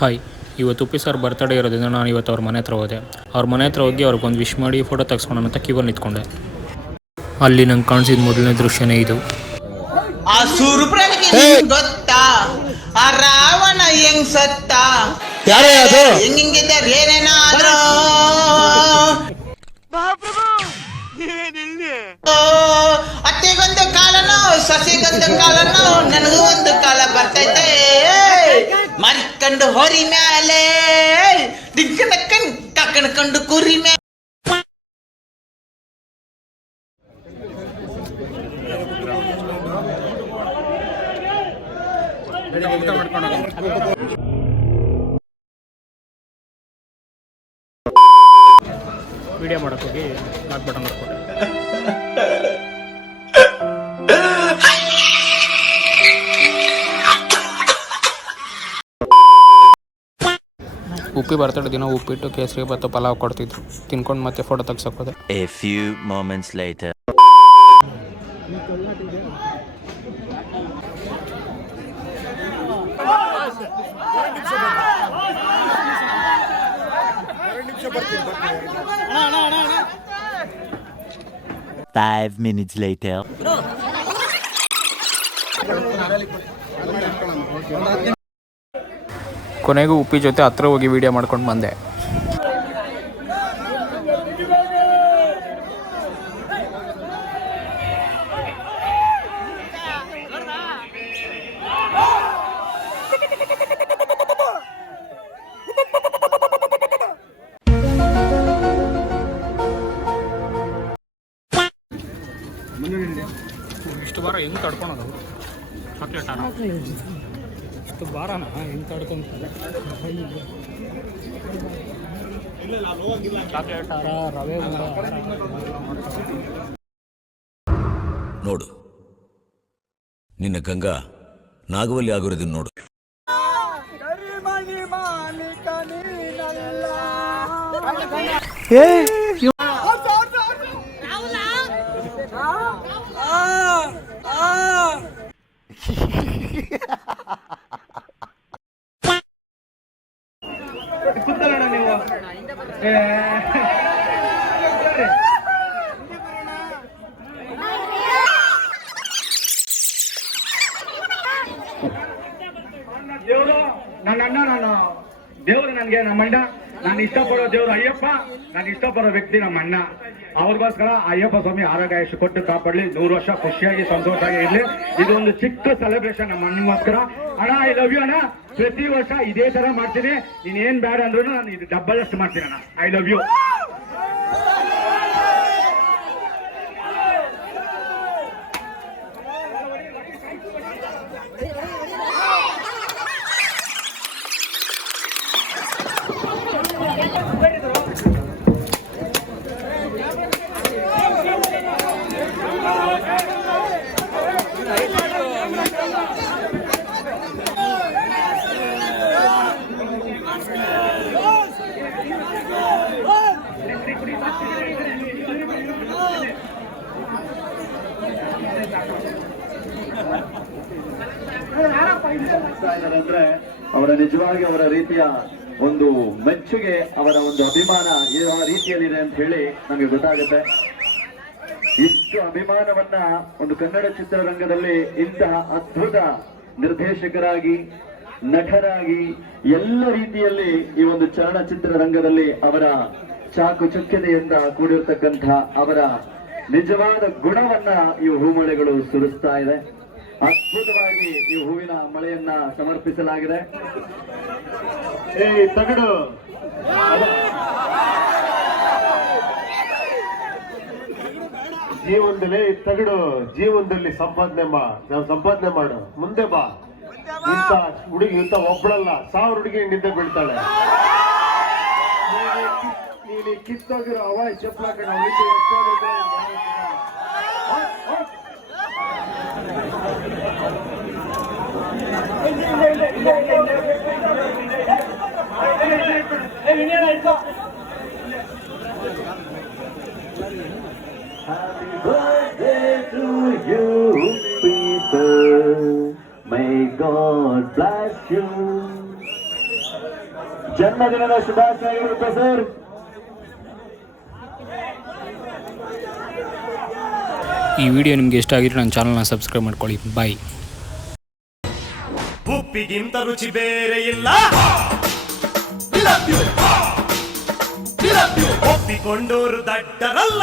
Hi, ಇವತ್ತು Uppi sir birthday ಇರೋದ್ರಿಂದ ನಾನು ಇವತ್ತು ಅವ್ರ ಮನೆ ಹತ್ರ ಹೋದೆ. ಅವ್ರ ಮನೆ ಹತ್ರ ಹೋಗಿ ಅವ್ರಿಗೊಂದು ವಿಶ್ ಮಾಡಿ ಫೋಟೋ ತೆಗೆಸ್ಕೊಳೋಣ ಅಂತ ಕ್ಯೂವಲ್ಲಿ ನಿಂತ್ಕೊಂಡೆ. ಅಲ್ಲಿ ನಂಗೆ ಕಾಣಿಸಿದ ಮೊದಲನೇ ದೃಶ್ಯನೇ ಇದು. ಆ ಸೂರ್ಯಪ್ರಭೆಗೆ ಗೊತ್ತಾ ಆ ರಾವಣ ಹೆಂಗ್ ಸತ್ತ, ಯಾರೇ ಅದು ಹೆಂಗಿದ್ದಾರೆ ಏನೇನಾದ್ರು ಅತ್ತೆಗೊಂದು ಕಾಲನು ಸೊಸೆಗೊಂದು ಕಾಲನು ನನಗೂ ಒಂದು ಕಾಲ ಬರ್ತೈತೆ. ಮರಿಕಂಡು ಹೊರಿ ಮ್ಯಾಲೆ ದಿಕ್ಕನಕ್ಕನ್ ಕಕ್ಕಣಕೊಂಡು ಕುರಿ ಮ್ಯಾಲೆ. ವಿಡಿಯೋ ಮಾಡಕ್ಕೆ ಹೋಗಿ ಲಾಕ್ ಬಟನ್ ಮಾಡ್ಕೊಂಡೆ. ಉಪ್ಪಿ ಬರ್ತಡೇ ದಿನ ಉಪ್ಪಿಟ್ಟು ಕೇಸರಿ ಭಾತು ಪಲಾವ್ ಕೊಡ್ತಿದ್ರು. ತಿನ್ಕೊಂಡು ಮತ್ತೆ photo ತೆಗ್ಸೋಕೋದೆ. A few moments later. Five minutes later. ಕೊನೆಗೂ ಉಪ್ಪಿ ಜೊತೆ ಹತ್ರ ಹೋಗಿ ವಿಡಿಯೋ ಮಾಡ್ಕೊಂಡು ಬಂದೆ. ಇಷ್ಟು ಬಾರ ಹೆಂಗೆ ತಡ್ಕೊಳೋದು? ಚಾಕ್ಲೇಟ್ ಹಾರ ಇಷ್ಟು ಬಾರನ ಹೆಂಗೆ ತಡ್ಕೊಂತಾರೆ? ಚಾಕ್ಲೇಟ್ ಹಾರ, ರವೆ ಉಂಡೆ ನೋಡು, ನಿನ್ನ ಗಂಗಾ ನಾಗವಲ್ಲಿ ಆಗಿರೋದನ್ನ ನೋಡು. ದೇವರು ನನ್ನ ಅಣ್ಣ, ನಾನು ದೇವ್ರು ನನಗೆ ನಮ್ಮ ಅಣ್ಣ. ನಾನು ಇಷ್ಟಪಡೋ ದೇವ್ರು ಅಯ್ಯಪ್ಪ, ನಾನು ಇಷ್ಟಪಡೋ ವ್ಯಕ್ತಿ ನಮ್ಮ ಅಣ್ಣ. ಅವ್ರಿಗೋಸ್ಕರ ಅಯ್ಯಪ್ಪ ಸ್ವಾಮಿ ಆರೋಗ್ಯ ಆಯುಷ್ಯ ಕೊಟ್ಟು ಕಾಪಾಡಲಿ, 100 ವರ್ಷ ಖುಷಿಯಾಗಿ ಸಂತೋಷವಾಗಿ ಇರಲಿ. ಇದೊಂದು ಚಿಕ್ಕ ಸೆಲೆಬ್ರೇಷನ್ ನಮ್ಮ ಅಣ್ಣಗೋಸ್ಕರ. ಅಣ್ಣ ಐ ಲವ್ ಯು ಅಣ್ಣ. ಪ್ರತಿ ವರ್ಷ ಇದೇ ತರ ಮಾಡ್ತೀನಿ. ನೀನ್ ಏನ್ ಬೇಡ ಅಂದ್ರೂ ನಾನು ಇದು ಡಬ್ಬಲ್ ಅಷ್ಟು ಮಾಡ್ತೀನಿ ಅಣ್ಣ. I love you. ಅಂದ್ರೆ ಅವರ ನಿಜವಾಗಿ ಅವರ ರೀತಿಯ ಒಂದು ಮೆಚ್ಚುಗೆ, ಅವರ ಒಂದು ಅಭಿಮಾನ ಯಾವ ರೀತಿಯಲ್ಲಿದೆ ಅಂತ ಹೇಳಿ ನಮಗೆ ಗೊತ್ತಾಗುತ್ತೆ. ಇಷ್ಟು ಅಭಿಮಾನವನ್ನ ಒಂದು ಕನ್ನಡ ಚಿತ್ರರಂಗದಲ್ಲಿ ಇಂತಹ ಅದ್ಭುತ ನಿರ್ದೇಶಕರಾಗಿ, ನಟರಾಗಿ, ಎಲ್ಲ ರೀತಿಯಲ್ಲಿ ಈ ಒಂದು ಚಲನಚಿತ್ರ ರಂಗದಲ್ಲಿ ಅವರ ಚಾಕು ಚುಕ್ಯತೆಯಿಂದ ಕೂಡಿರ್ತಕ್ಕಂಥ ಅವರ ನಿಜವಾದ ಗುಣವನ್ನ ಈ ಹೂಮಳೆಗಳು ಸುರಿಸ್ತಾ ಇದೆ. ಅದ್ಭುತವಾಗಿ ಈ ಹೂವಿನ ಮಳೆಯನ್ನ ಸಮರ್ಪಿಸಲಾಗಿದೆ. ತಗಡು ಜೀವನದಲ್ಲಿ ತಗಡು, ಜೀವನದಲ್ಲಿ ಸಂಪಾದನೆ ಮಾಡು, ಮುಂದೆ ಬಾ. ಇಂಥ ಹುಡುಗಿ ಇಂಥ ಒಬ್ಬಳಲ್ಲ, 1000 ಹುಡುಗಿ ನಿದ್ದೆ ಬೀಳ್ತಾಳೆ. ನೀನು ಕಿತ್ತೋಗಿರೋ ಅವಾಯ್ ಚಪ್ಪಲ ಕಡೆ Happy birthday to you, Peter. May God bless you. ಜನ್ಮದಿನದ ಶುಭಾಶಯಗಳಿರುತ್ತೆ ಸರ್. ಈ ವಿಡಿಯೋ ನಿಮಗೆ ಇಷ್ಟ ಆಗಿದ್ರೆ ನನ್ನ ಚಾನಲ್ನ ಸಬ್ಸ್ಕ್ರೈಬ್ ಮಾಡ್ಕೊಳ್ಳಿ. ಬಾಯ್. ಉಪ್ಪಿಗಿಂತ ರುಚಿ ಬೇರೆ ಇಲ್ಲ, ಒಪ್ಪಿಕೊಂಡೋರು ದಡ್ಡರಲ್ಲ.